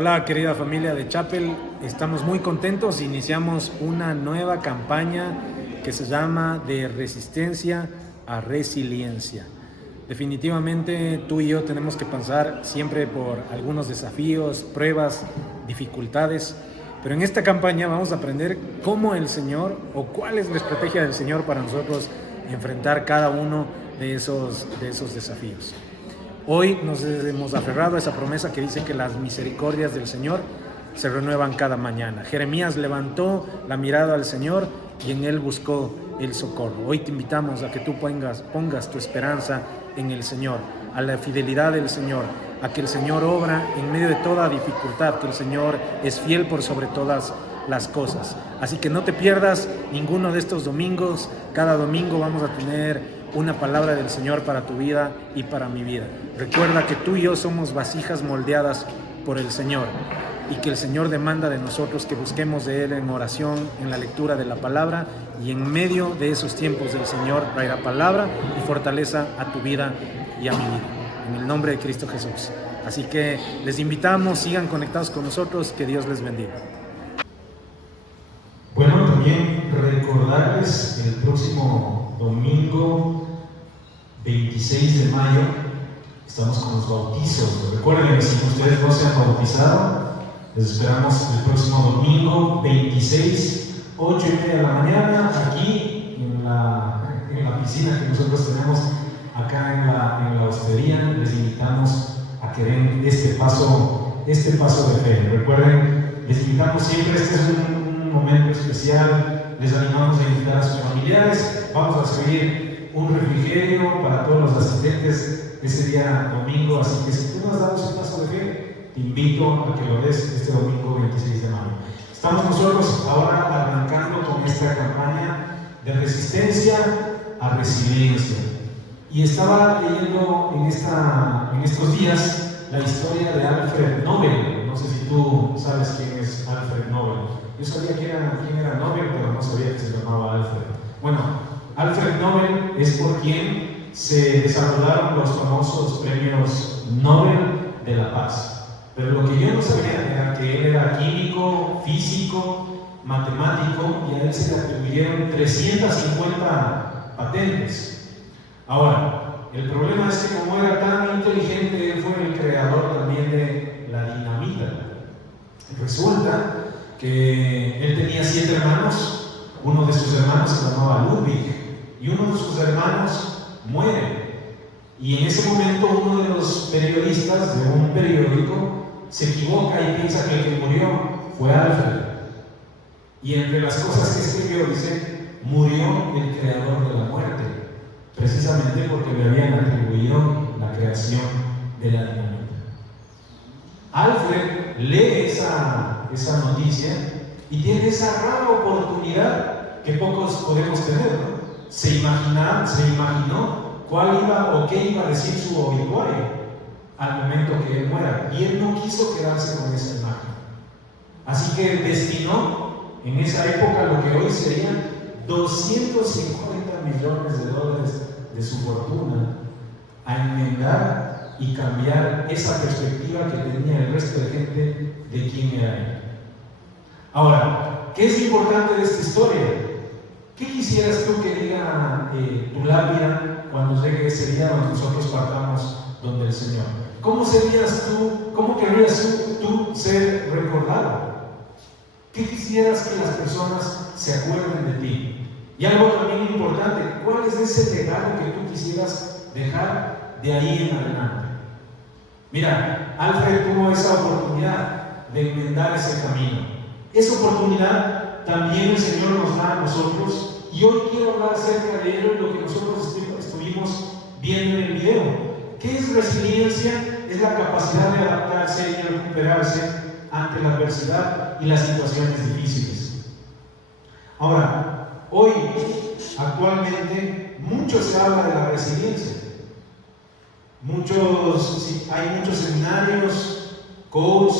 Hola querida familia de Chapel, estamos muy contentos, iniciamos una nueva campaña que se llama De Resistencia a Resiliencia. Definitivamente tú y yo tenemos que pasar siempre por algunos desafíos, pruebas, dificultades, pero en esta campaña vamos a aprender cómo el Señor o cuál es la estrategia del Señor para nosotros enfrentar cada uno de esos desafíos. Hoy nos hemos aferrado a esa promesa que dice que las misericordias del Señor se renuevan cada mañana. Jeremías levantó la mirada al Señor y en Él buscó el socorro. Hoy te invitamos a que tú pongas tu esperanza en el Señor, a la fidelidad del Señor, a que el Señor obra en medio de toda dificultad, que el Señor es fiel por sobre todas las cosas. Así que no te pierdas ninguno de estos domingos. Cada domingo vamos a tener una palabra del Señor para tu vida y para mi vida. Recuerda que tú y yo somos vasijas moldeadas por el Señor y que el Señor demanda de nosotros que busquemos de Él en oración, en la lectura de la palabra, y en medio de esos tiempos del Señor traerá palabra y fortaleza a tu vida y a mi vida. En el nombre de Cristo Jesús. Así que les invitamos, sigan conectados con nosotros, que Dios les bendiga. Bueno, también recordarles el próximo domingo 26 de mayo estamos con los bautizos. Recuerden, si ustedes no se han bautizado, les esperamos el próximo domingo 26, 8:30 de la mañana, aquí en la piscina que nosotros tenemos acá en la hostería. Les invitamos a que den este paso de fe. Recuerden, les invitamos siempre, este es un momento especial, les animamos a invitar a sus familiares. Vamos a servir un refrigerio para todos los asistentes ese día domingo, así que si tú no has dado ese paso de fe, te invito a que lo des este domingo 26 de mayo. Estamos nosotros ahora arrancando con esta campaña de resistencia a resiliencia. Y estaba leyendo en estos días la historia de Alfred Nobel. No sé si tú sabes quién es Alfred Nobel. Yo sabía quién era Nobel, pero no sabía que se llamaba Alfred. Bueno, Alfred Nobel es por quien se desarrollaron los famosos premios Nobel de la Paz. Pero lo que yo no sabía era que él era químico, físico, matemático, y a él se le atribuyeron 350 patentes. Ahora, el problema es que como era tan inteligente, él fue el creador también de la dinamita. Resulta que él tenía 7 hermanos. Uno de sus hermanos se llamaba Ludwig, y uno de sus hermanos muere. Y en ese momento uno de los periodistas de un periódico se equivoca y piensa que el que murió fue Alfred. Y entre las cosas que escribió dice: murió el creador de la muerte, precisamente porque le habían atribuido la creación de la dinamita. Alfred lee esa noticia y tiene esa rara oportunidad que pocos podemos tener, ¿no? Se imaginó cuál iba o qué iba a decir su obituario al momento que él muera, y él no quiso quedarse con esa imagen. Así que destinó en esa época lo que hoy serían 250 millones de dólares de su fortuna a enmendar y cambiar esa perspectiva que tenía el resto de gente de quién era él. Ahora, ¿qué es importante de esta historia? ¿Qué quisieras tú que diga tu lápida cuando llegue ese día donde nosotros partamos donde el Señor? ¿Cómo querrías tú ser recordado? ¿Qué quisieras que las personas se acuerden de ti? Y algo también importante, ¿cuál es ese legado que tú quisieras dejar de ahí en adelante? Mira, Alfred tuvo esa oportunidad de enmendar ese camino. Esa oportunidad también el Señor nos da a nosotros, y hoy quiero hablar acerca de ello, lo que nosotros estuvimos viendo en el video. ¿Qué es resiliencia? Es la capacidad de adaptarse y recuperarse ante la adversidad y las situaciones difíciles. Ahora, hoy, actualmente, mucho se habla de la resiliencia. Hay muchos seminarios, coach,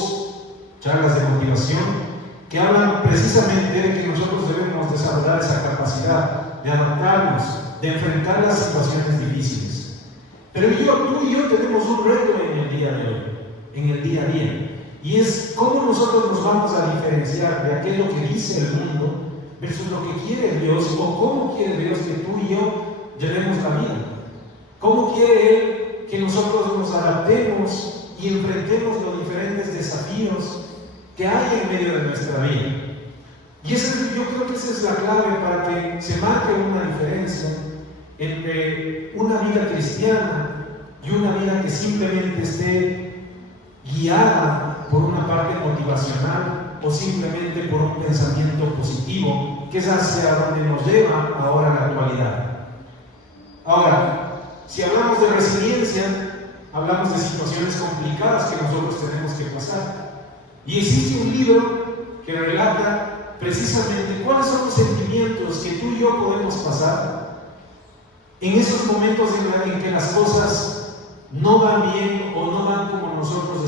charlas de motivación, que hablan precisamente de que nosotros debemos desarrollar esa capacidad de adaptarnos, de enfrentar las situaciones difíciles. Pero tú y yo tenemos un reto en el día de hoy, en el día a día. y es cómo nosotros nos vamos a diferenciar de aquello que dice el mundo versus lo que quiere Dios, o cómo quiere Dios que tú y yo llevemos la vida. ¿Cómo quiere Él que nosotros nos adaptemos y enfrentemos los diferentes desafíos que hay en medio de nuestra vida? Y yo creo que esa es la clave para que se marque una diferencia entre una vida cristiana y una vida que simplemente esté guiada por una parte motivacional o simplemente por un pensamiento positivo, que es hacia donde nos lleva ahora la actualidad. Ahora, si hablamos de resiliencia, hablamos de situaciones complicadas que nosotros tenemos que pasar. Y existe un libro que relata precisamente cuáles son los sentimientos que tú y yo podemos pasar en esos momentos en que las cosas no van bien o no van como nosotros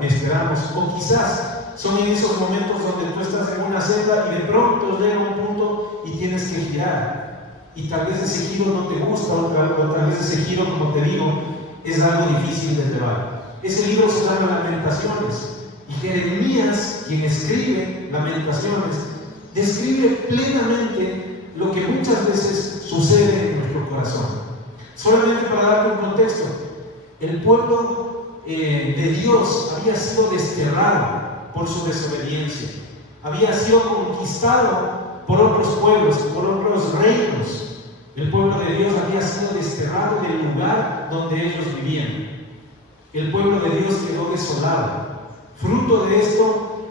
esperamos, o quizás son en esos momentos donde tú estás en una senda y de pronto llega un punto y tienes que girar. Y tal vez ese giro no te gusta, o tal vez ese giro, como te digo, es algo difícil de llevar. Ese libro se llama Lamentaciones, y Jeremías, quien escribe Lamentaciones, describe plenamente lo que muchas veces sucede en nuestro corazón. Solamente para darte un contexto, el pueblo de Dios había sido desterrado por su desobediencia, había sido conquistado por otros pueblos, por otros reinos. El pueblo de Dios había sido desterrado del lugar donde ellos vivían. El pueblo de Dios quedó desolado. Fruto de esto,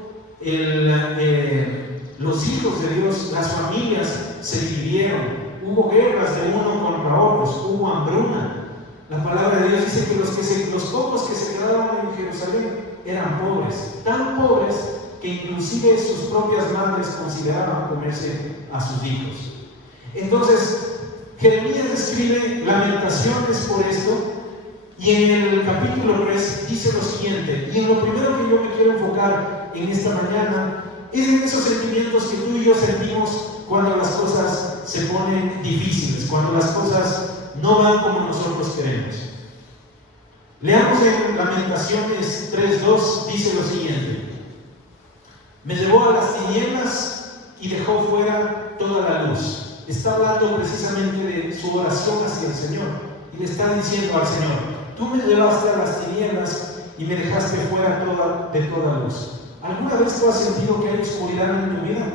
los hijos de Dios, las familias se dividieron. Hubo guerras de uno contra otros, hubo hambruna. La palabra de Dios dice que los pocos que se quedaron en Jerusalén eran pobres, tan pobres que inclusive sus propias madres consideraban comerse a sus hijos. Entonces, Jeremías escribe Lamentaciones por esto, y en el capítulo 3 dice lo siguiente, y en lo primero que yo me quiero enfocar en esta mañana es en esos sentimientos que tú y yo sentimos cuando las cosas se ponen difíciles, cuando las cosas no van como nosotros queremos. Leamos en Lamentaciones 3:2, dice lo siguiente: me llevó a las tinieblas y dejó fuera toda la luz. Está hablando precisamente de su oración hacia el Señor, y le está diciendo al Señor: tú me llevaste a las tinieblas y me dejaste fuera de toda luz. ¿Alguna vez tú has sentido que hay oscuridad en tu vida?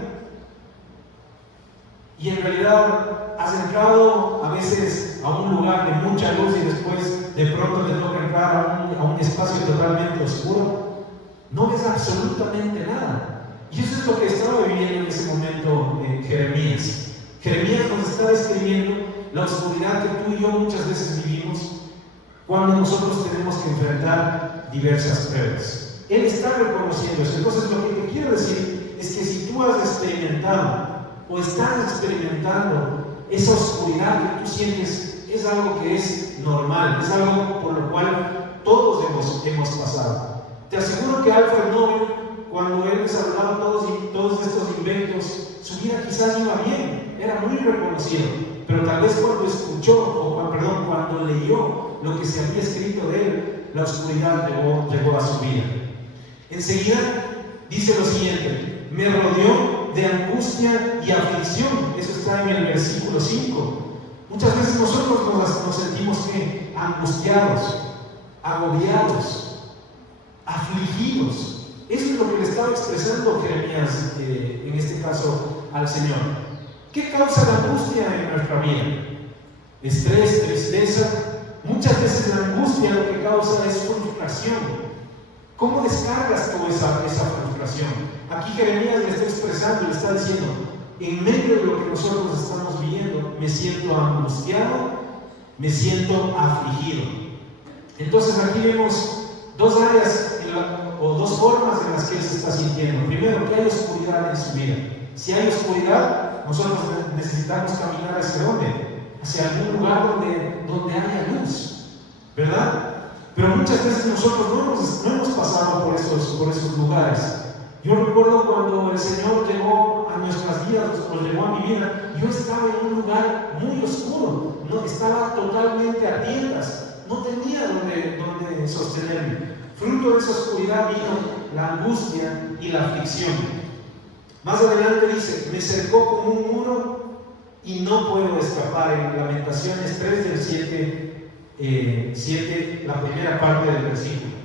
Y en realidad has entrado a veces a un lugar de mucha luz y después de pronto te toca entrar a un espacio totalmente oscuro. No ves absolutamente nada. Y eso es lo que estaba viviendo en ese momento Jeremías. Jeremías nos está describiendo la oscuridad que tú y yo muchas veces vivimos cuando nosotros tenemos que enfrentar diversas pruebas. Él está reconociendo eso. Entonces, lo que te quiero decir es que si tú has experimentado o estás experimentando esa oscuridad que tú sientes, es algo que es normal, es algo por lo cual todos hemos pasado. Te aseguro que Alfred Nobel, cuando él desarrollaba todos estos inventos, su vida quizás iba bien, era muy reconocido, pero tal vez cuando leyó lo que se había escrito de él, la oscuridad llegó a su vida. Enseguida dice lo siguiente: me rodeó de angustia y aflicción. Eso está en el versículo 5. Muchas veces nosotros nos sentimos angustiados, agobiados, afligidos. Eso es lo que le estaba expresando Jeremías, en este caso, al Señor. ¿Qué causa la angustia en nuestra vida? Estrés, tristeza. Muchas veces la angustia lo que causa es frustración. ¿Cómo descargas tú esa frustración? Aquí Jeremías le está expresando, le está diciendo: en medio de lo que nosotros estamos viviendo, me siento angustiado, me siento afligido. Entonces aquí vemos dos áreas o dos formas en las que él se está sintiendo. Primero, que hay oscuridad en su vida. Si hay oscuridad, nosotros necesitamos caminar ¿hacia dónde? Hacia algún lugar donde haya luz, ¿verdad? Pero muchas veces nosotros no hemos pasado por esos lugares. Yo recuerdo cuando el Señor llegó a nuestras vidas, o llegó a mi vida, yo estaba en un lugar muy oscuro, no, estaba totalmente a tientas, no tenía donde sostenerme. Fruto de esa oscuridad vino la angustia y la aflicción. Más adelante dice, me cercó como un muro y no puedo escapar. En Lamentaciones 3 del 7, la primera parte del versículo.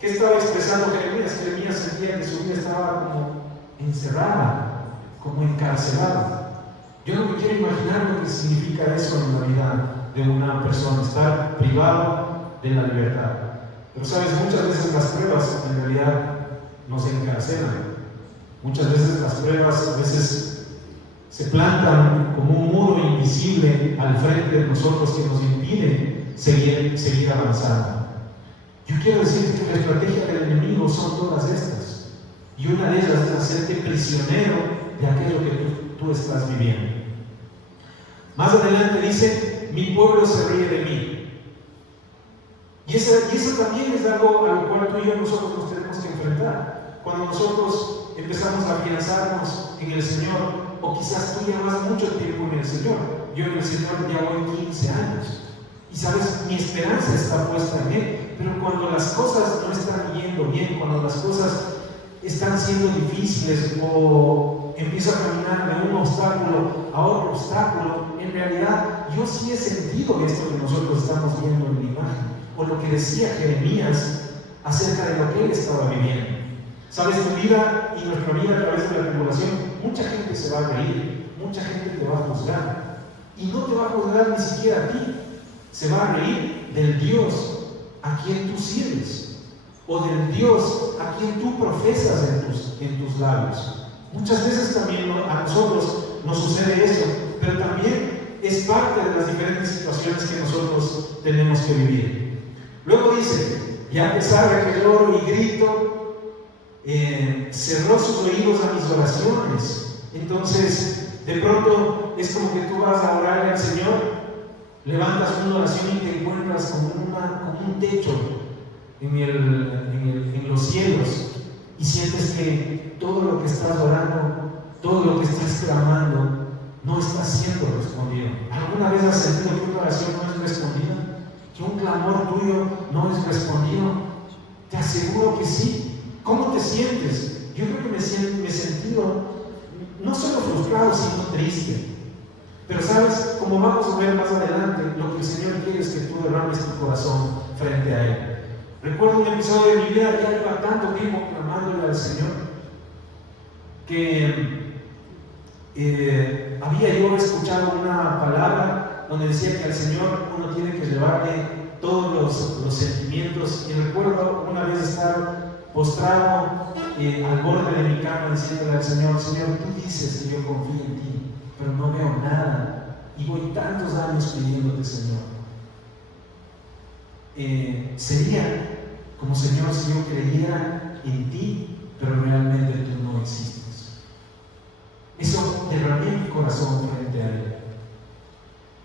¿Qué estaba expresando Jeremías? Jeremías sentía que su vida estaba como encerrada, como encarcelada. Yo no me quiero imaginar lo que significa eso en la vida de una persona, estar privado de la libertad. Pero sabes, muchas veces las pruebas en realidad nos encarcelan. Muchas veces las pruebas a veces se plantan como un muro invisible al frente de nosotros que nos impide seguir avanzando. Yo quiero decirte que la estrategia del enemigo son todas estas, y una de ellas es hacerte prisionero de aquello que tú estás viviendo. Más adelante dice, mi pueblo se ríe de mí. Y eso también es algo a lo cual tú y yo nosotros nos tenemos que enfrentar. Cuando nosotros empezamos a afianzarnos en el Señor, o quizás tú llevas mucho tiempo en el Señor. Yo en el Señor ya voy 15 años. Y sabes, mi esperanza está puesta en Él. Pero cuando las cosas no están yendo bien, cuando las cosas están siendo difíciles o empiezo a caminar de un obstáculo a otro obstáculo, en realidad yo sí he sentido esto que nosotros estamos viendo en la imagen, o lo que decía Jeremías acerca de lo que él estaba viviendo. Sabes, tu vida y nuestra vida a través de la tribulación, mucha gente se va a reír, mucha gente te va a juzgar, y no te va a juzgar ni siquiera a ti, se va a reír del Dios a quien tú sirves, o del Dios a quien tú profesas en tus labios. Muchas veces también a nosotros nos sucede eso, pero también es parte de las diferentes situaciones que nosotros tenemos que vivir. Luego dice, y a pesar de que lloro y grito, cerró sus oídos a mis oraciones. Entonces, de pronto es como que tú vas a orarle al Señor, levantas una oración y te encuentras como un techo en los cielos, y sientes que todo lo que estás orando, todo lo que estás clamando, no está siendo respondido. ¿Alguna vez has sentido que una oración no es respondida? ¿Que un clamor tuyo no es respondido? Te aseguro que sí. ¿Cómo te sientes? Yo creo que me he sentido no solo frustrado, sino triste. Pero sabes, como vamos a ver más adelante, lo que el Señor quiere es que tú derrames tu corazón frente a Él. Recuerdo un episodio de mi vida, ya lleva tanto tiempo clamándole al Señor, que había yo escuchado una palabra donde decía que al Señor uno tiene que llevarle todos los sentimientos. Y recuerdo una vez estar postrado al borde de mi cama diciéndole al Señor, Señor, tú dices que yo confío en ti, pero no veo nada, y voy tantos años pidiéndote, Señor. Sería como, Señor, si yo creyera en ti, pero realmente tú no existes. Eso derramé mi corazón frente a Él,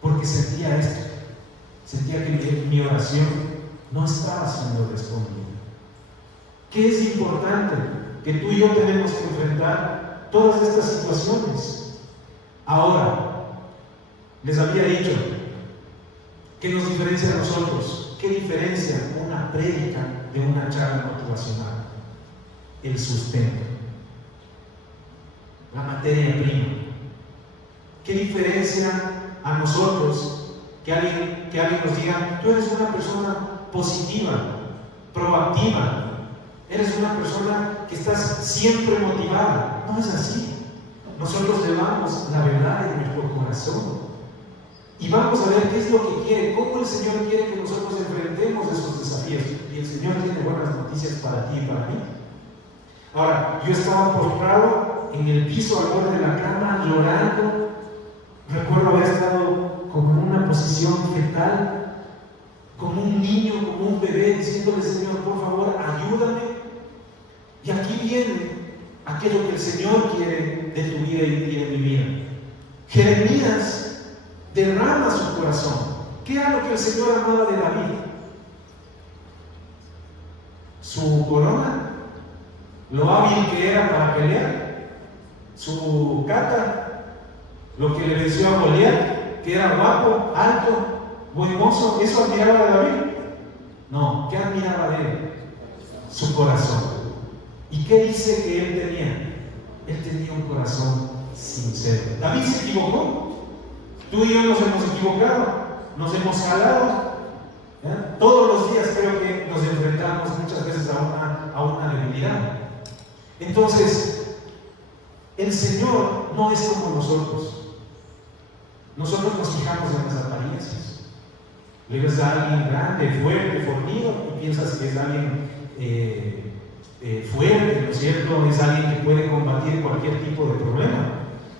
porque sentía esto, sentía que mi oración no estaba siendo respondida. ¿Qué es importante? Que tú y yo tenemos que enfrentar todas estas situaciones. Ahora, les había dicho, ¿qué nos diferencia a nosotros? ¿Qué diferencia una prédica de una charla motivacional? El sustento, la materia prima. ¿Qué diferencia a nosotros que alguien nos diga, tú eres una persona positiva, proactiva, eres una persona que estás siempre motivada? No es así. Nosotros llevamos la verdad en nuestro corazón y vamos a ver qué es lo que quiere, cómo el Señor quiere que nosotros enfrentemos esos desafíos. Y el Señor tiene buenas noticias para ti y para mí. Ahora, yo estaba postrado en el piso al borde de la cama, llorando. Recuerdo haber estado como en una posición fetal, como un niño, como un bebé, diciéndole, Señor, por favor, ayúdame. Y aquí viene aquello que el Señor quiere de tu vida y de mi vida. Jeremías derrama su corazón. ¿Qué era lo que el Señor amaba de David? Su corona, lo hábil que era para pelear, su cata, lo que le venció a Goliat, que era guapo, alto, buen mozo. ¿Eso admiraba de David? No. ¿Qué admiraba de él? su corazón. ¿Y qué dice que él tenía? Él tenía un corazón sincero. ¿David se equivocó? Tú y yo nos hemos equivocado, nos hemos jalado. Todos los días creo que nos enfrentamos muchas veces a una debilidad. Entonces, el Señor no es como nosotros. Nosotros nos fijamos en las apariencias. Le ves a alguien grande, fuerte, fornido y piensas que es alguien fuerte, ¿no es cierto? Es alguien que puede combatir cualquier tipo de problema.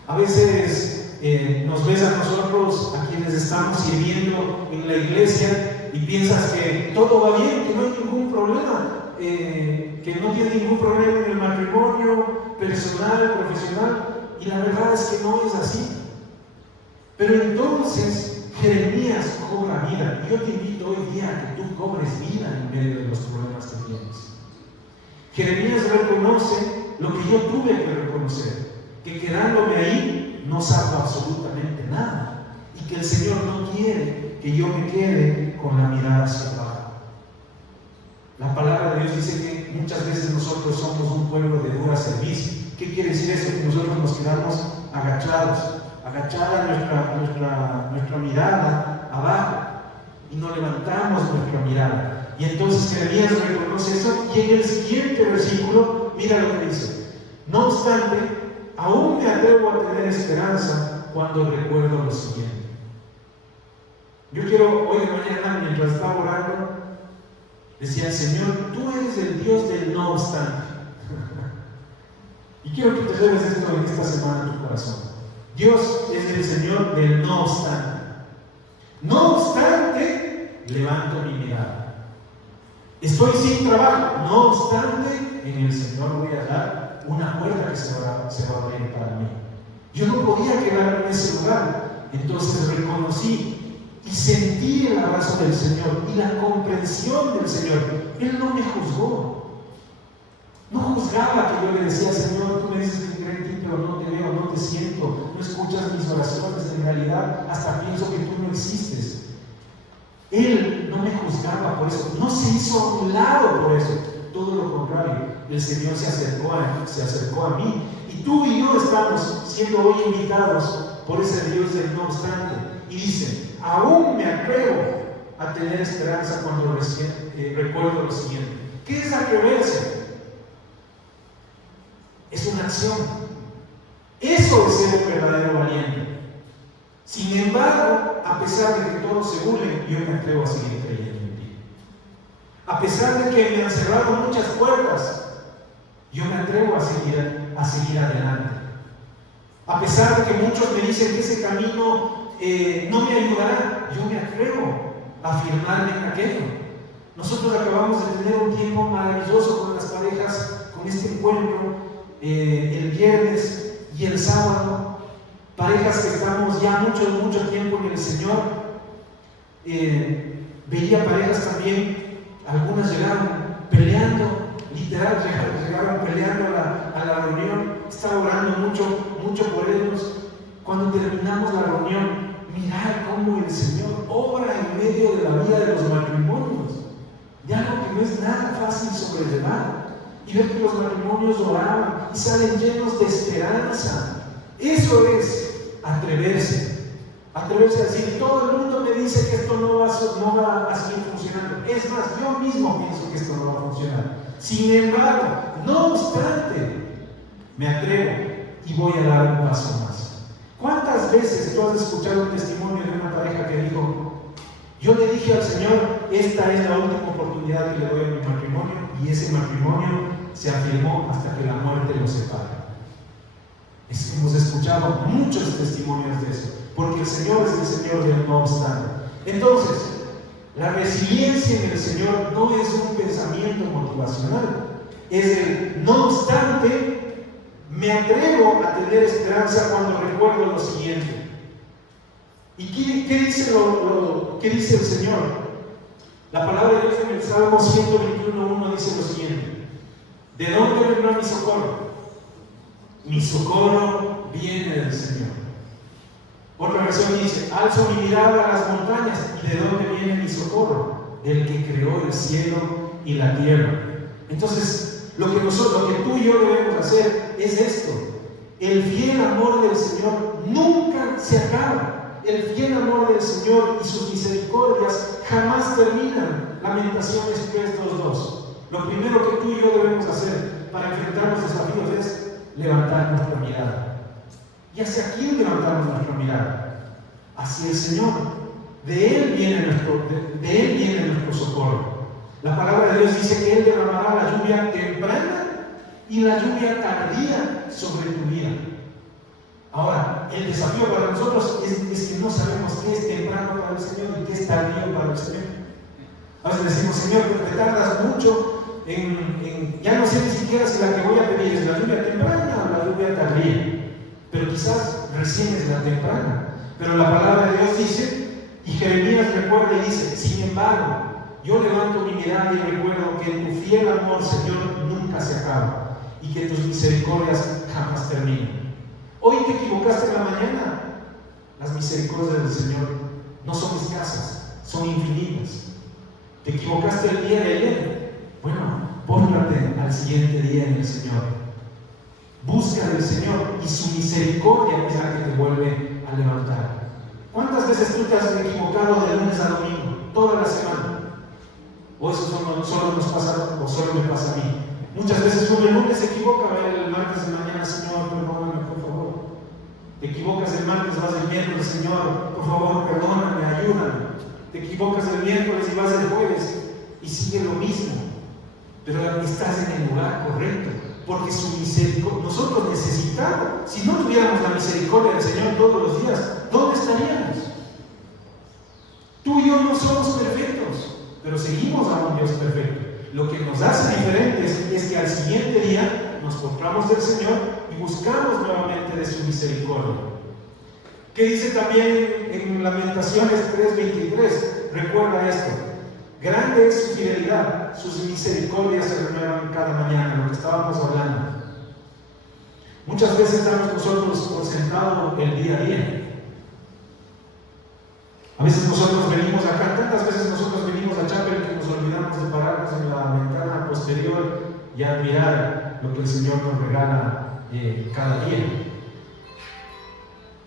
A veces nos ves a nosotros, a quienes estamos sirviendo en la iglesia, y piensas que todo va bien, que no hay ningún problema, que no tiene ningún problema en el matrimonio, personal, profesional, y la verdad es que no es así. Pero entonces Jeremías cobra vida. Yo te invito hoy día a que tú cobres vida en medio de los problemas que tienes. Jeremías reconoce lo que yo tuve que reconocer, que quedándome ahí no saco absolutamente nada, y que el Señor no quiere que yo me quede con la mirada hacia abajo. La palabra de Dios dice que muchas veces nosotros somos un pueblo de dura servicio. ¿Qué quiere decir eso? Que nosotros nos quedamos agachada nuestra mirada abajo, y no levantamos nuestra mirada. Y entonces Jeremías reconoce eso, y en el siguiente versículo, mira lo que dice: no obstante, aún me atrevo a tener esperanza cuando recuerdo lo siguiente. Yo quiero hoy de mañana, mientras estaba orando, decía: Señor, tú eres el Dios del no obstante. Y quiero que te lleves esto en esta semana en tu corazón. Dios es el Señor del no obstante. No obstante, levanto mi mirada. Estoy sin trabajo. No obstante, en el Señor voy a dar una puerta que se va a abrir para mí. Yo no podía quedarme en ese lugar. Entonces reconocí y sentí el abrazo del Señor y la comprensión del Señor. Él no me juzgó. No juzgaba que yo le decía: Señor, tú me dices que creo en ti, pero no te veo, no te siento, no escuchas mis oraciones, en realidad hasta pienso que tú no existes. Él no me juzgaba por eso, no se hizo a un lado por eso, todo lo contrario, el Señor se acercó a mí, y tú y yo estamos siendo hoy invitados por ese Dios del no obstante, y dice: aún me atrevo a tener esperanza cuando recuerdo lo siguiente. ¿Qué es atreverse? Es una acción. Eso es ser un verdadero valiente. Sin embargo, a pesar de que todos se burlen, yo me atrevo a seguir creyendo en ti. A pesar de que me han cerrado muchas puertas, yo me atrevo a seguir adelante. A pesar de que muchos me dicen que ese camino no me ayudará, yo me atrevo a afirmarme en aquello. Nosotros acabamos de tener un tiempo maravilloso con las parejas, con este encuentro, el viernes y el sábado, parejas que estamos ya mucho tiempo en el Señor. Veía parejas también, algunas llegaron peleando, literal, llegaron peleando a la reunión. Estaba orando mucho por ellos. Cuando terminamos la reunión, mirad cómo el Señor obra en medio de la vida de los matrimonios, de algo que no es nada fácil sobrellevar. Y ver que los matrimonios oraban y salen llenos de esperanza. Eso es atreverse a decir: todo el mundo me dice que esto no va a seguir funcionando. Es más, yo mismo pienso que esto no va a funcionar. Sin embargo, no obstante, me atrevo y voy a dar un paso más. ¿Cuántas veces tú has escuchado un testimonio de una pareja que dijo: yo le dije al Señor, esta es la última oportunidad que le doy a mi matrimonio, y ese matrimonio se afirmó hasta que la muerte los separe? Hemos escuchado muchos testimonios de eso, porque el Señor es el Señor del no obstante. Entonces, la resiliencia en el Señor no es un pensamiento motivacional, es el no obstante, me atrevo a tener esperanza cuando recuerdo lo siguiente. ¿Y qué dice el Señor? La palabra de Dios en el Salmo 121:1 dice lo siguiente: ¿de dónde vendrá mi socorro? Mi socorro viene del Señor. Otra versión dice: alzo mi mirada a las montañas. ¿Y de dónde viene mi socorro? Del que creó el cielo y la tierra. Entonces, lo que tú y yo debemos hacer es esto. El fiel amor del Señor nunca se acaba. El fiel amor del Señor y sus misericordias jamás terminan. Lamentaciones 3:2. Lo primero que tú y yo debemos hacer para enfrentar los desafíos es levantar nuestra mirada. ¿Y hacia quién levantamos nuestra mirada? Hacia el Señor. De Él viene nuestro socorro. La palabra de Dios dice que Él derramará la lluvia temprana y la lluvia tardía sobre tu vida. Ahora, el desafío para nosotros es que no sabemos qué es temprano para el Señor y qué es tardío para el Señor. A veces decimos, Señor, pero te tardas mucho ya no sé ni siquiera si la que voy a pedir es la lluvia temprana o la lluvia tardía. Pero quizás recién es la temprana. Pero la palabra de Dios dice, y Jeremías recuerda y dice, sin embargo, yo levanto mi mirada y recuerdo que tu fiel amor, Señor, nunca se acaba y que tus misericordias jamás terminan. Hoy te equivocaste en la mañana. Las misericordias del Señor no son escasas, son infinitas. Te equivocaste el día de ayer. Bueno, póntrate al siguiente día en el Señor. Busca del Señor y su misericordia es la que te vuelve a levantar. ¿Cuántas veces tú te has equivocado de lunes a domingo? Toda la semana. O eso solo nos pasa, o solo me pasa a mí. Muchas veces uno el lunes se equivoca, va el martes de mañana, Señor, perdóname, por favor. Te equivocas el martes, vas el miércoles, Señor, por favor, perdóname, ayúdame. Te equivocas el miércoles y vas el jueves y sigue lo mismo. Pero estás en el lugar correcto, porque su misericordia, nosotros necesitamos, si no tuviéramos la misericordia del Señor todos los días, ¿dónde estaríamos? Tú y yo no somos perfectos, pero seguimos a un Dios perfecto. Lo que nos hace diferentes es que al siguiente día nos postramos del Señor y buscamos nuevamente de su misericordia. ¿Qué dice también en Lamentaciones 3:23? Recuerda esto: grande es su fidelidad, sus misericordias se renuevan cada mañana, lo que estábamos hablando. Muchas veces damos nosotros por sentado el día a día. A veces nosotros venimos acá, tantas veces nosotros venimos a Chapel que nos olvidamos de pararnos en la ventana posterior y admirar lo que el Señor nos regala cada día.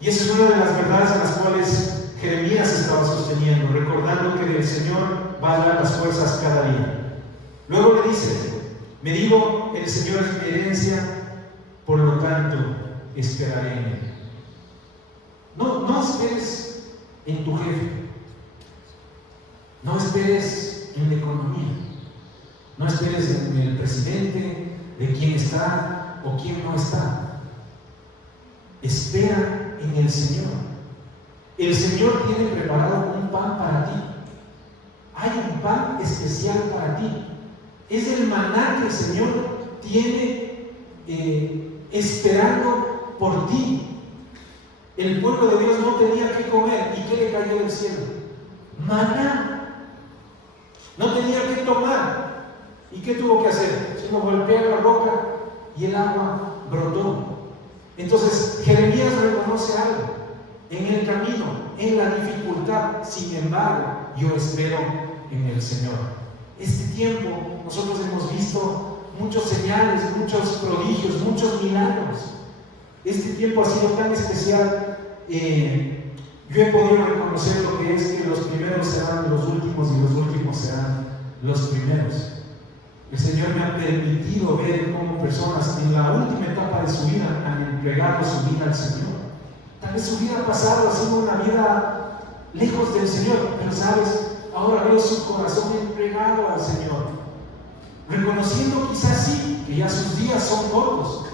Y esa es una de las verdades en las cuales Jeremías estaba sosteniendo, recordando que del Señor va a dar las fuerzas cada día. Luego le dice, me digo, el Señor es mi herencia, por lo tanto esperaré en Él. No esperes en tu jefe, no esperes en la economía, no esperes en el presidente, de quién está o quién no está. Espera en el Señor. El Señor tiene preparado un pan para ti. Hay un pan especial para ti. Es el maná que el Señor tiene esperando por ti. El pueblo de Dios no tenía que comer. ¿Y qué le cayó del cielo? Maná. No tenía que tomar. ¿Y qué tuvo que hacer? Sino golpear la roca y el agua brotó. Entonces Jeremías reconoce algo. En el camino, en la dificultad, sin embargo, yo espero en el Señor. Este tiempo nosotros hemos visto muchos señales, muchos prodigios, muchos milagros. Este tiempo ha sido tan especial. Yo he podido reconocer lo que es que los primeros serán los últimos y los últimos serán los primeros. El Señor me ha permitido ver cómo personas en la última etapa de su vida han entregado su vida al Señor. Tal vez su vida pasada ha sido una vida lejos del Señor, pero sabes, ahora veo su corazón entregado al Señor, reconociendo quizás sí que ya sus días son cortos,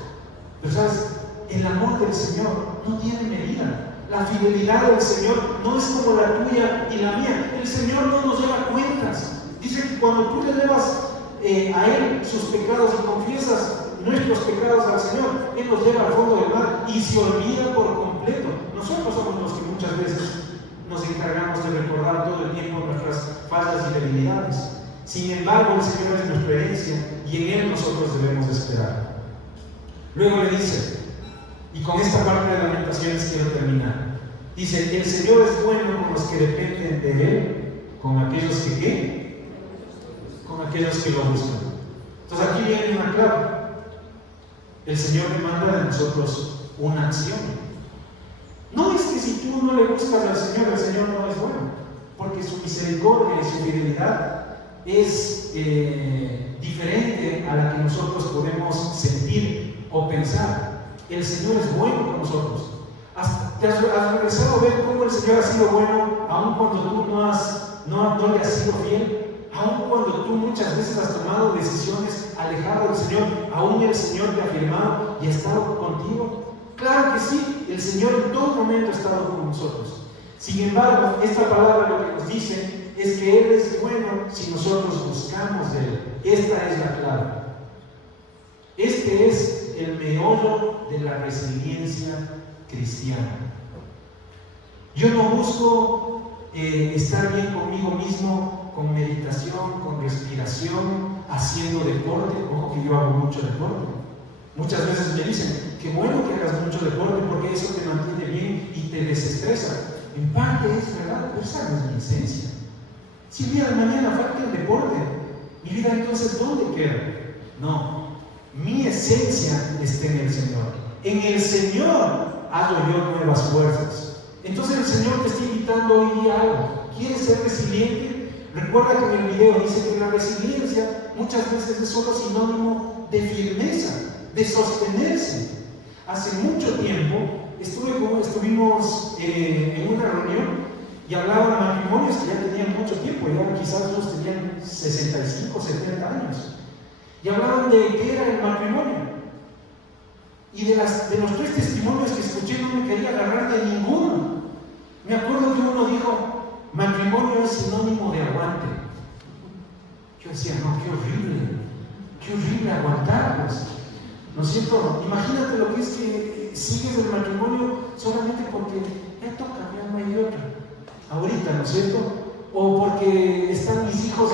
pero sabes, el amor del Señor no tiene medida. La fidelidad del Señor no es como la tuya y la mía. El Señor no nos lleva cuentas. Dice que cuando tú le llevas a Él sus pecados y confiesas nuestros pecados al Señor, Él nos lleva al fondo del mar y se olvida por completo. Nosotros somos los que muchas veces nos encargamos de recordar todo el tiempo nuestras fallas y debilidades. Sin embargo, el Señor es nuestra herencia y en Él nosotros debemos esperar. Luego le dice, y con esta parte de Lamentaciones quiero terminar. Dice, el Señor es bueno con los que dependen de Él, con aquellos que ¿qué? Con aquellos que lo buscan. Entonces aquí viene una clave. El Señor demanda de nosotros una acción. No es que si tú no le buscas al Señor, el Señor no es bueno, porque su misericordia y su fidelidad es diferente a la que nosotros podemos sentir o pensar. El Señor es bueno con nosotros. ¿Te has regresado a ver cómo el Señor ha sido bueno, aun cuando tú no le has sido fiel? Aun cuando tú muchas veces has tomado decisiones alejado del Señor, aún el Señor te ha afirmado y ha estado contigo. Claro que sí, el Señor en todo momento ha estado con nosotros. Sin embargo, esta palabra lo que nos dice es que Él es bueno si nosotros buscamos de Él. Esta es la clave. Este es el meollo de la resiliencia cristiana. Yo no busco estar bien conmigo mismo con meditación, con respiración, haciendo deporte. Ojo que yo hago mucho deporte. Muchas veces me dicen, qué bueno que hagas mucho deporte porque eso te mantiene bien y te desestresa. En parte es verdad, pero esa no es mi esencia. Si el día de mañana falta el deporte, mi vida entonces ¿dónde queda? No, mi esencia está en el Señor. En el Señor hallo yo nuevas fuerzas. Entonces el Señor te está invitando hoy día a algo. ¿Quieres ser resiliente? Recuerda que en el video dice que la resiliencia muchas veces es solo sinónimo de firmeza, de sostenerse. Hace mucho tiempo estuvimos en una reunión y hablaban de matrimonios que ya tenían mucho tiempo, ya quizás todos tenían 65, 70 años. Y hablaban de qué era el matrimonio. Y de los 3 testimonios que escuché no me quería agarrar de ninguno. Me acuerdo que uno dijo, matrimonio es sinónimo de aguante. Yo decía, no, qué horrible aguantar, pues. ¿No es cierto? Imagínate lo que es que sigues el matrimonio solamente porque ya toca, ya no hay otra. Ahorita, ¿no es cierto? O porque están mis hijos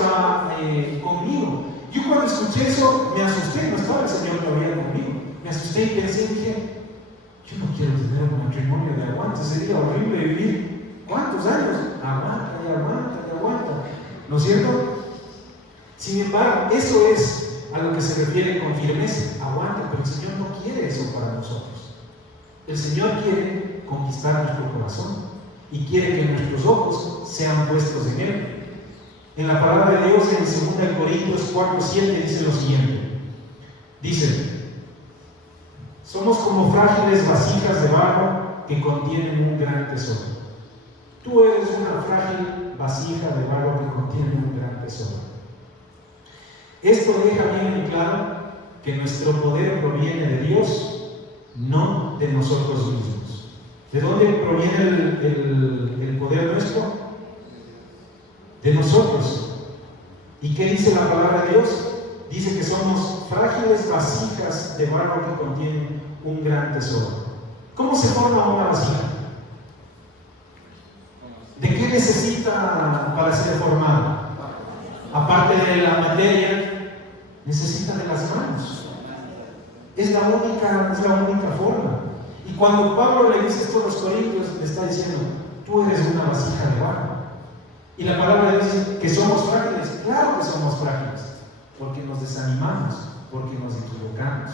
conmigo. Yo cuando escuché eso me asusté, no estaba el Señor todavía conmigo. Me asusté y pensé, dije, yo no quiero tener un matrimonio de aguante, sería horrible vivir. ¿Cuántos años? Aguanta y aguanta y aguanta. ¿No es cierto? Sin embargo, eso es a lo que se refiere con firmeza. Aguanta, pero el Señor no quiere eso para nosotros. El Señor quiere conquistar nuestro corazón y quiere que nuestros ojos sean puestos en Él. En la palabra de Dios, en 2 Corintios 4:7 dice lo siguiente. Dice, somos como frágiles vasijas de barro que contienen un gran tesoro. Tú eres una frágil vasija de barro que contiene un gran tesoro. Esto deja bien en claro que nuestro poder proviene de Dios, no de nosotros mismos. ¿De dónde proviene el poder nuestro? De nosotros. ¿Y qué dice la palabra de Dios? Dice que somos frágiles vasijas de barro que contienen un gran tesoro. ¿Cómo se forma una vasija? ¿De qué necesita para ser formada? Aparte de la materia, necesita de las manos. Es la única forma. Y cuando Pablo le dice esto a los corintios, le está diciendo, tú eres una vasija de barro. Y la palabra de Dios dice que somos frágiles. Claro que somos frágiles, porque nos desanimamos, porque nos equivocamos,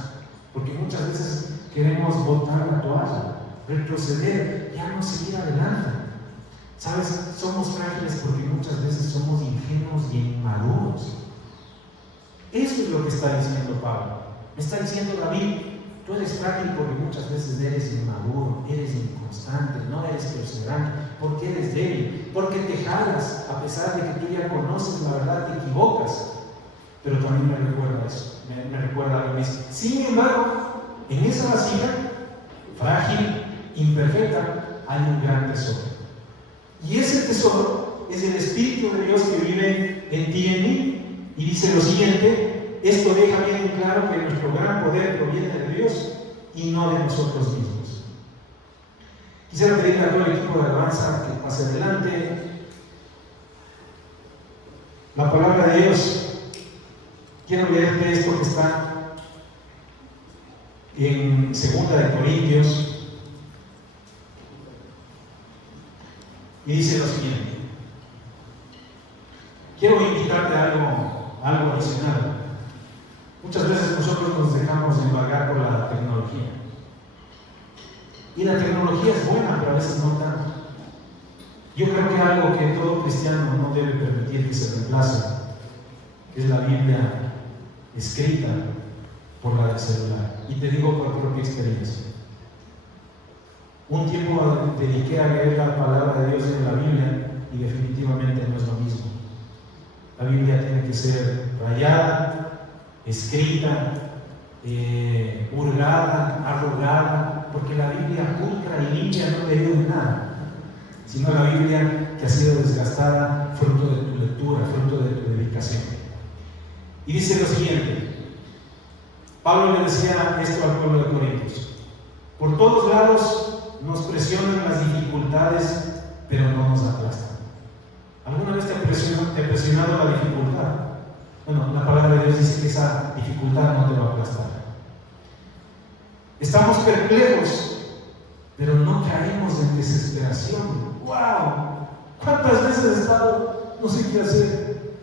porque muchas veces queremos botar la toalla, retroceder, ya no seguir adelante. ¿Sabes? Somos frágiles porque muchas veces somos ingenuos y inmaduros. Eso es lo que está diciendo Pablo. Me está diciendo David, tú eres frágil porque muchas veces eres inmaduro, eres inconstante, no eres perseverante, porque eres débil, porque te jalas, a pesar de que tú ya conoces la verdad, te equivocas. Pero también me recuerda eso, me recuerda a mí mismo. Sin embargo, en esa vasija, frágil, imperfecta, hay un gran tesoro. Y ese tesoro es el Espíritu de Dios que vive en ti y en mí. Y dice lo siguiente, esto deja bien claro que nuestro gran poder proviene de Dios y no de nosotros mismos. Quisiera pedirle a todo el equipo de alabanza que pase adelante. La palabra de Dios, quiero leerte esto que está en 2 Corintios. Y dice lo siguiente. Quiero invitarte a algo adicional. Muchas veces nosotros nos dejamos embargar por la tecnología. Y la tecnología es buena, pero a veces no tanto. Yo creo que algo que todo cristiano no debe permitir que se reemplace es la Biblia escrita por la del celular. Y te digo por propia experiencia. Un tiempo dediqué a leer la palabra de Dios en la Biblia y definitivamente no es lo mismo. La Biblia tiene que ser rayada, escrita, hurgada, arrugada, porque la Biblia pulcra y limpia no te ayuda en nada, sino la Biblia que ha sido desgastada fruto de tu lectura, fruto de tu dedicación. Y dice lo siguiente, Pablo le decía esto al pueblo de Corintios: por todos lados nos presionan las dificultades, pero no nos aplastan. ¿Alguna vez te ha presionado la dificultad? Bueno, la palabra de Dios dice que esa dificultad no te va a aplastar. Estamos perplejos, pero no caemos en desesperación. ¡Wow! ¿Cuántas veces he estado, no sé qué hacer?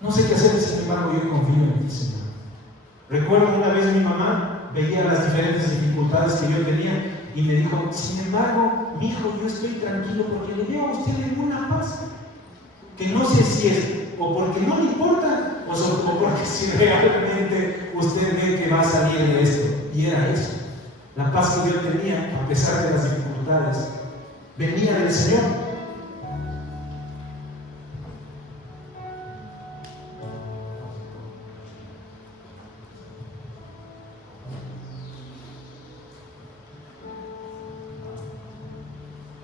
No sé qué hacer y sin embargo yo confío en ti, Señor. Recuerdo una vez mi mamá veía las diferentes dificultades que yo tenía y me dijo: sin embargo, mi hijo, yo estoy tranquilo porque le veo a usted en una paz que no sé si es o porque no le importa o porque si realmente usted ve que va a salir de esto. Y era eso. La paz que yo tenía, a pesar de las dificultades, venía del Señor.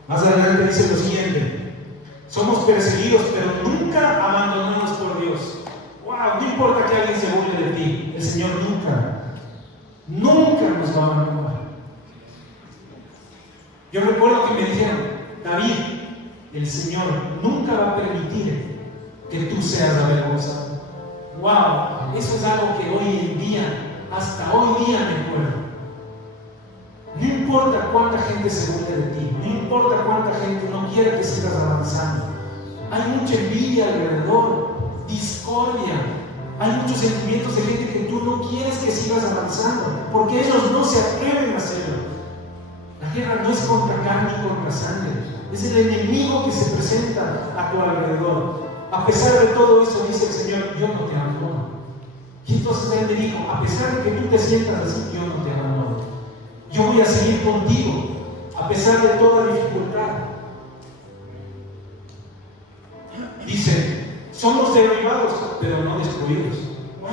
Más adelante dice lo siguiente: somos perseguidos, pero nunca abandonados por Dios. ¡Wow! No importa que alguien se burle de ti, el Señor nunca nos va a abandonar. Yo recuerdo que me dijeron: David, el Señor nunca va a permitir que tú seas avergonzado. ¡Wow! Eso es algo que hoy en día, hasta hoy día me acuerdo. No importa cuánta gente se burle de ti, no importa cuánta gente no quiere que sigas avanzando. Hay mucha envidia alrededor, discordia, hay muchos sentimientos de gente que tú no quieres que sigas avanzando, porque ellos no se atreven a hacerlo. La guerra no es contra carne y contra sangre, es el enemigo que se presenta a tu alrededor. A pesar de todo eso, dice el Señor: yo no te abandono. Y entonces Él me dijo: a pesar de que tú te sientas así, yo no te abandono. Yo voy a seguir contigo, a pesar de toda dificultad. Dice: somos derribados, pero no destruidos. ¡Wow!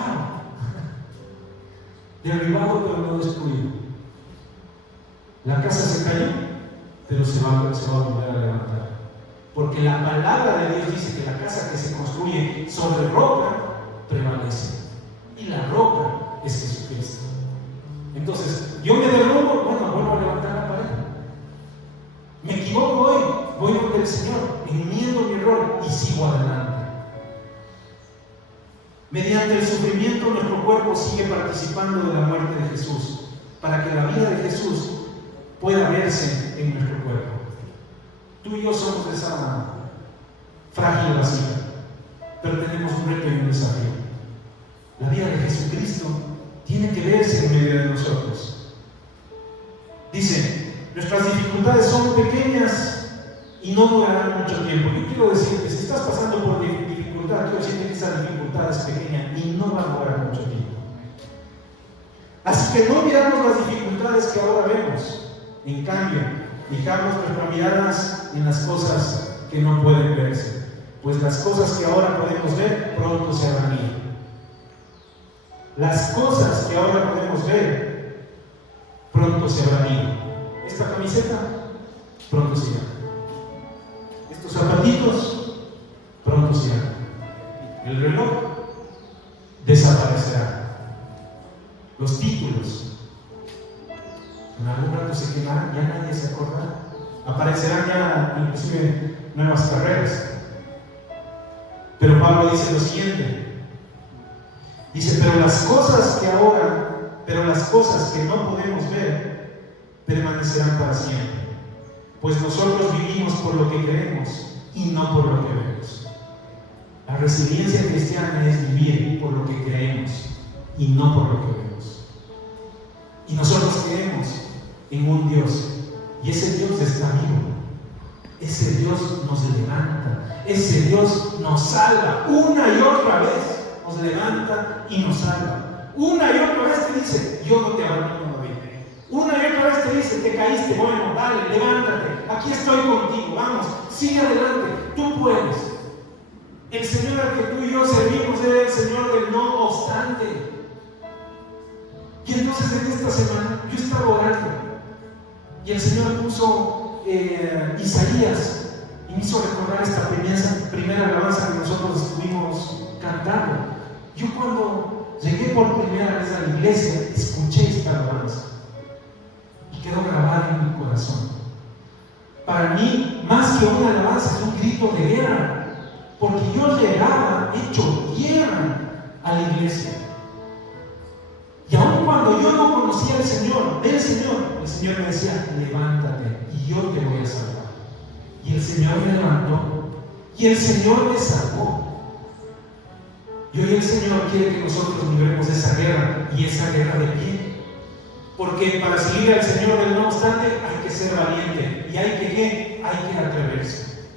Derribado, pero no destruido. La casa se cayó, pero se va a volver a levantar. Porque la palabra de Dios dice que la casa que se construye sobre roca prevalece. Y la roca es Jesucristo. Entonces, yo me derrumbo, bueno, vuelvo a levantar la pared. Me equivoco hoy, voy donde el Señor, enmiendo mi error y sigo adelante. Mediante el sufrimiento, nuestro cuerpo sigue participando de la muerte de Jesús, para que la vida de Jesús pueda verse en nuestro cuerpo. Tú y yo somos esa frágil vasija, pero tenemos un reto y un desafío. La vida de Jesucristo tiene que verse en medio de nosotros. Dice: nuestras dificultades son pequeñas y no durarán mucho tiempo. Yo quiero decirte, si estás pasando por dificultad, quiero decirte que esa dificultad es pequeña y no va a durar mucho tiempo. Así que no miramos las dificultades que ahora vemos. En cambio, fijamos nuestras miradas en las cosas que no pueden verse, pues las cosas que ahora podemos ver pronto se van a ir. Las cosas que ahora podemos ver pronto se van a ir. Esta camiseta pronto se irá. Estos zapatitos pronto se irán. El reloj desaparecerá. Los títulos en algún rato se quedarán, ya nadie se acordará. Aparecerán ya inclusive nuevas carreras. Pero Pablo dice lo siguiente. Dice: pero las cosas que no podemos ver permanecerán para siempre, pues nosotros vivimos por lo que creemos y no por lo que vemos. La resiliencia cristiana es vivir por lo que creemos y no por lo que vemos. Y nosotros creemos en un Dios, y ese Dios está vivo. Ese Dios nos levanta, ese Dios nos salva. Una y otra vez nos levanta y nos salva. Una y otra vez te dice: yo no te abandono, David. Una y otra vez te dice: te caíste, bueno, dale, levántate, aquí estoy contigo, vamos, sigue adelante, tú puedes. El Señor al que tú y yo servimos es el Señor del no obstante. Y entonces en esta semana yo estaba orando y el Señor puso Isaías y me hizo recordar esta primera alabanza que nosotros estuvimos cantando. Yo cuando llegué por primera vez a la iglesia escuché esta alabanza y quedó grabada en mi corazón. Para mí, más que una alabanza, es un grito de guerra, porque yo llegaba hecho guerra a la iglesia. Y aun cuando yo no conocía al Señor, el Señor me decía: levántate y yo te voy a salvar. Y el Señor me levantó y el Señor me salvó. Y hoy el Señor quiere que nosotros libremos esa guerra, y esa guerra de pie. Porque para seguir al Señor del no obstante hay que ser valiente. ¿Y hay que qué? Hay que atreverse.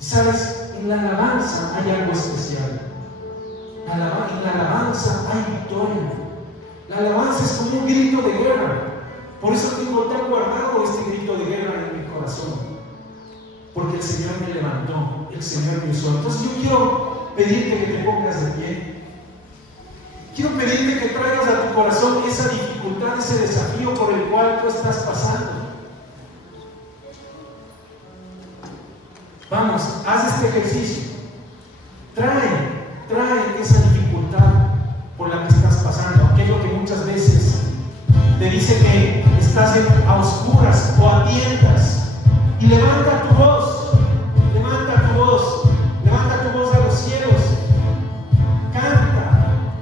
Y sabes, en la alabanza hay algo especial. En la alabanza hay victoria. La alabanza es como un grito de guerra. Por eso tengo tan guardado este grito de guerra en mi corazón. Porque el Señor me levantó, el Señor me usó. Entonces yo quiero pedirte que te pongas de pie. Quiero pedirte que traigas a tu corazón esa dificultad, ese desafío por el cual tú estás pasando. Vamos, haz este ejercicio. Trae esa dificultad por la que estás pasando, aquello que muchas veces te dice que estás a oscuras o a tientas, y levanta tu voz a los cielos, canta,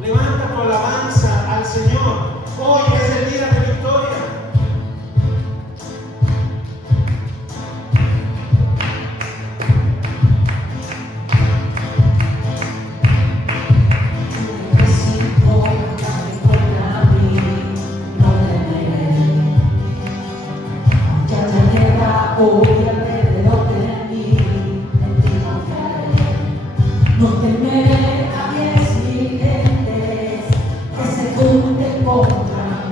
levanta tu alabanza al Señor. Hoy es el día de victoria. Hoy alrededor de mí, en ti confiaré. No temeré a 10.000 gentes que se junten contra mí.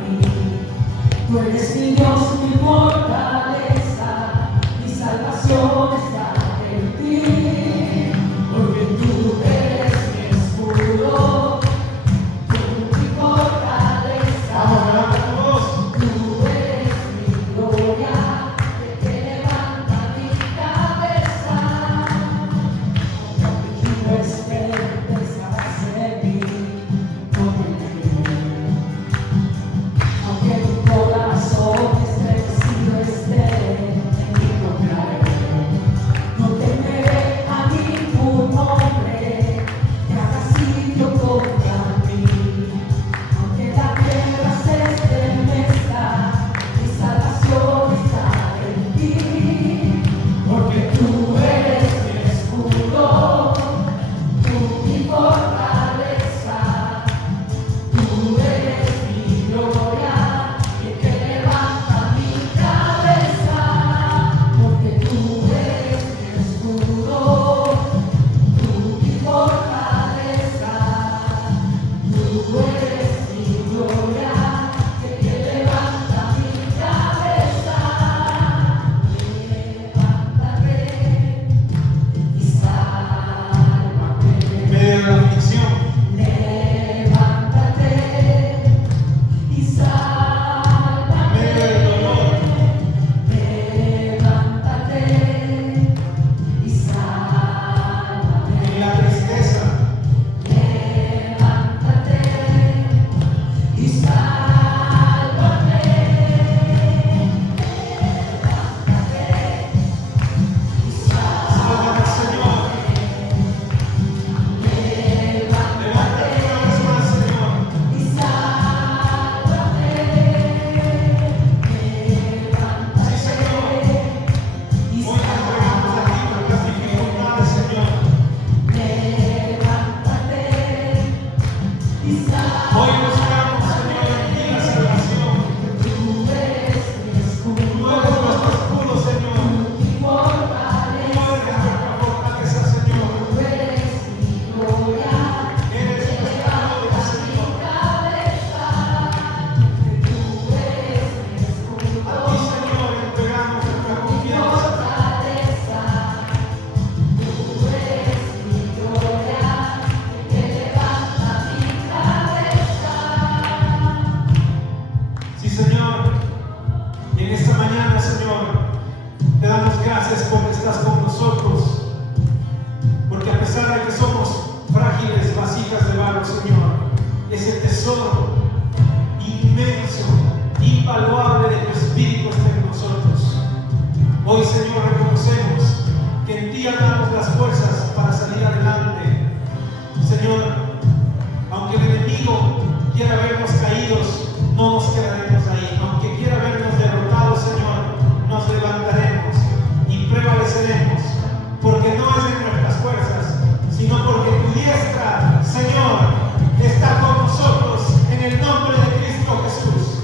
embargo, Señor, ese tesoro inmenso, invaluable de tu Espíritu está en nosotros. Hoy, Señor, reconocemos que en ti damos las fuerzas para salir adelante. Señor, aunque el enemigo quiera vernos caídos, no nos quedaremos ahí. Aunque quiera vernos derrotados, Señor, nos levantaremos y prevaleceremos, porque no es de nuestras fuerzas, sino porque tu diestra, Señor, está con nosotros en el nombre de Cristo Jesús.